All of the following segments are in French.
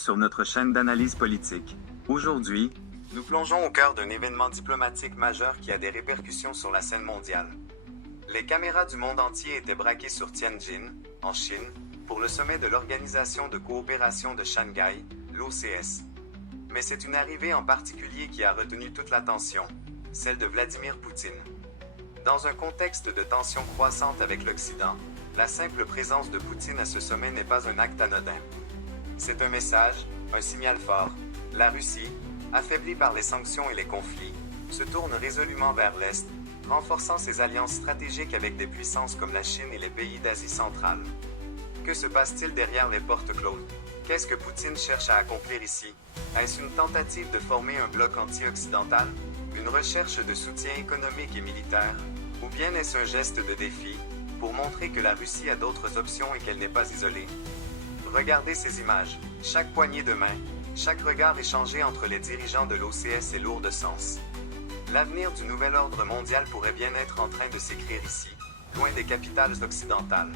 sur notre chaîne d'analyse politique. Aujourd'hui, nous plongeons au cœur d'un événement diplomatique majeur qui a des répercussions sur la scène mondiale. Les caméras du monde entier étaient braquées sur Tianjin, en Chine, pour le sommet de l'Organisation de coopération de Shanghai, l'OCS. Mais c'est une arrivée en particulier qui a retenu toute l'attention, celle de Vladimir Poutine. Dans un contexte de tension croissante avec l'Occident, la simple présence de Poutine à ce sommet n'est pas un acte anodin. C'est un message, un signal fort. La Russie, affaiblie par les sanctions et les conflits, se tourne résolument vers l'Est, renforçant ses alliances stratégiques avec des puissances comme la Chine et les pays d'Asie centrale. Que se passe-t-il derrière les portes closes? Qu'est-ce que Poutine cherche à accomplir ici? Est-ce une tentative de former un bloc anti-occidental? Une recherche de soutien économique et militaire? Ou bien est-ce un geste de défi, pour montrer que la Russie a d'autres options et qu'elle n'est pas isolée? Regardez ces images. Chaque poignée de main, chaque regard échangé entre les dirigeants de l'OCS est lourd de sens. L'avenir du nouvel ordre mondial pourrait bien être en train de s'écrire ici, loin des capitales occidentales.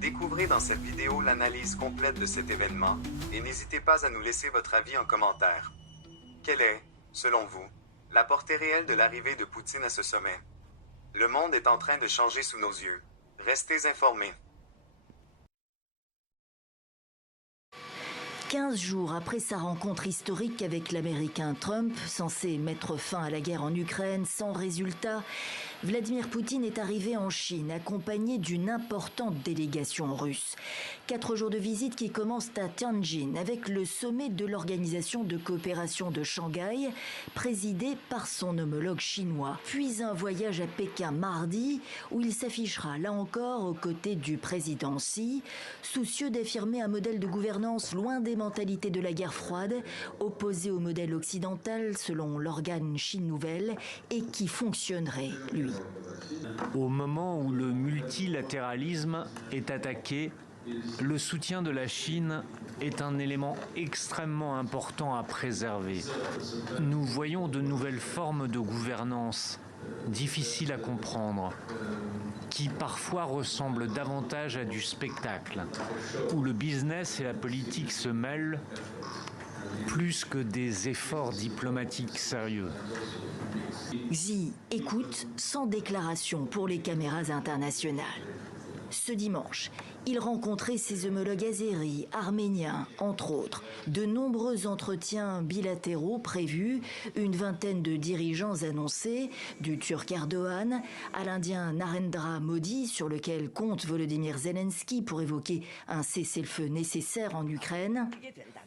Découvrez dans cette vidéo l'analyse complète de cet événement, et n'hésitez pas à nous laisser votre avis en commentaire. Quelle est, selon vous, la portée réelle de l'arrivée de Poutine à ce sommet? Le monde est en train de changer sous nos yeux. Restez informés. 15 jours après sa rencontre historique avec l'Américain Trump, censé mettre fin à la guerre en Ukraine sans résultat, Vladimir Poutine est arrivé en Chine accompagné d'une importante délégation russe. 4 jours de visite qui commencent à Tianjin avec le sommet de l'Organisation de coopération de Shanghai, présidé par son homologue chinois. Puis un voyage à Pékin mardi où il s'affichera là encore aux côtés du président Xi, soucieux d'affirmer un modèle de gouvernance loin des mentalités de la guerre froide, opposé au modèle occidental selon l'organe Chine Nouvelle et qui fonctionnerait, lui. Au moment où le multilatéralisme est attaqué, le soutien de la Chine est un élément extrêmement important à préserver. Nous voyons de nouvelles formes de gouvernance, difficiles à comprendre, qui parfois ressemblent davantage à du spectacle, où le business et la politique se mêlent plus que des efforts diplomatiques sérieux. Xi écoute sans déclaration pour les caméras internationales. Ce dimanche, il rencontrait ses homologues azéris, arméniens, entre autres. De nombreux entretiens bilatéraux prévus, une vingtaine de dirigeants annoncés, du Turc Erdogan à l'Indien Narendra Modi, sur lequel compte Volodymyr Zelensky pour évoquer un cessez-le-feu nécessaire en Ukraine,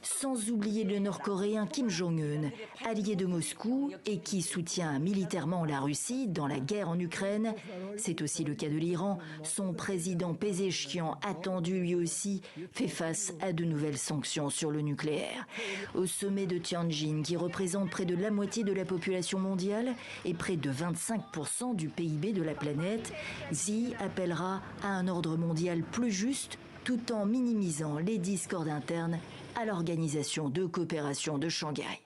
sans oublier le Nord-Coréen Kim Jong-un, allié de Moscou et qui soutient militairement la Russie dans la guerre en Ukraine. C'est aussi le cas de l'Iran, son président Pezeshkian, attendu lui aussi, fait face à de nouvelles sanctions sur le nucléaire. Au sommet de Tianjin, qui représente près de la moitié de la population mondiale et près de 25% du PIB de la planète, Xi appellera à un ordre mondial plus juste tout en minimisant les discordes internes à l'Organisation de coopération de Shanghai.